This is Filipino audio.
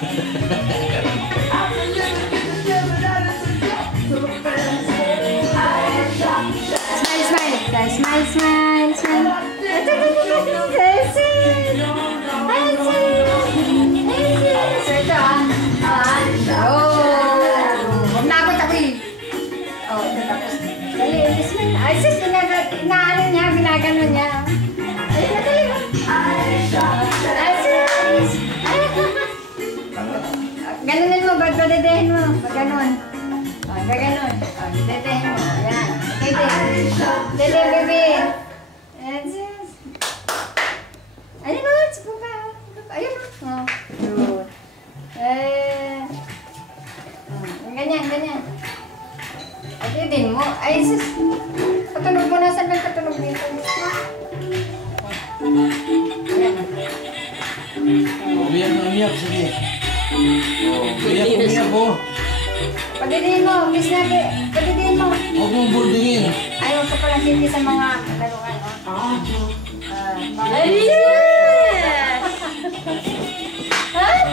Smile, smile, smile. So ito huwag na ako tabi. Ito tapos. Dali, smile. Ay, sis, inaano niya, ginagano niya. Ayun na, dali. Ay, sis. Ganunin mo, badedehin mo. Ganon. Gaganon. Dedehin mo. Yan. Dede, baby. Ayan, sis. Ayun o, sige pa. Ayun o. Yun. Ganyan, ganyan. At din mo. Ay, sis. Patunog mo na. Saan may patunog dito? Ayan. Umiyak na umiyak. Sige. Umiyak po. Pagdidihin mo. Miss natin. Pagdidihin mo. Huwag mong buldingin. Ayaw ka pala hindi sa mga laruan. Ay, yes! Ah,